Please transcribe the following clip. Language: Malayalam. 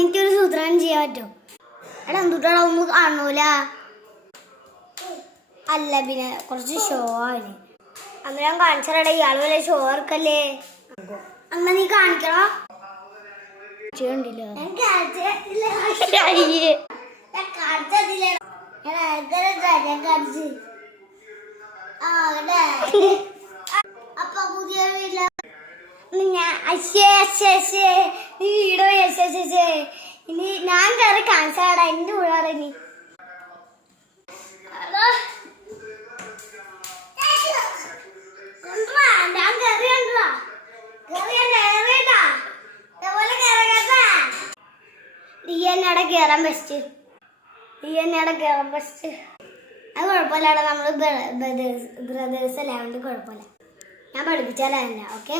എനിക്കൊരു സൂത്രം ചെയ്യാൻ പറ്റും. എടാ എന്തുട്ടാ ഒന്നും കാണൂല. അല്ല പിന്നെ കുറച്ച് ഷോ ആണ്. അന്ന് ഞാൻ കാണിച്ചാലടാ ഇയാൾ വല്ല ഷോ ഇറക്കല്ലേ. അന്ന് നീ കാണിക്കണോ? അപ്പൊ പുതിയ വീടോ ഇനി ഞാൻ കയറി കാണിച്ചാടാ എന്റെ കൂടാറ്. ഇനി ഞാൻ കയറി കണ്ടാ ഡിഎൻഎയുടെ കയറാൻ ബെസ്റ്റ്. അത് കുഴപ്പമില്ലാടാ. നമ്മള് ബ്രദേഴ്സ് അല്ലാണ്ട് കുഴപ്പമില്ല. ഞാൻ പഠിപ്പിച്ചാലല്ല. ഓക്കെ.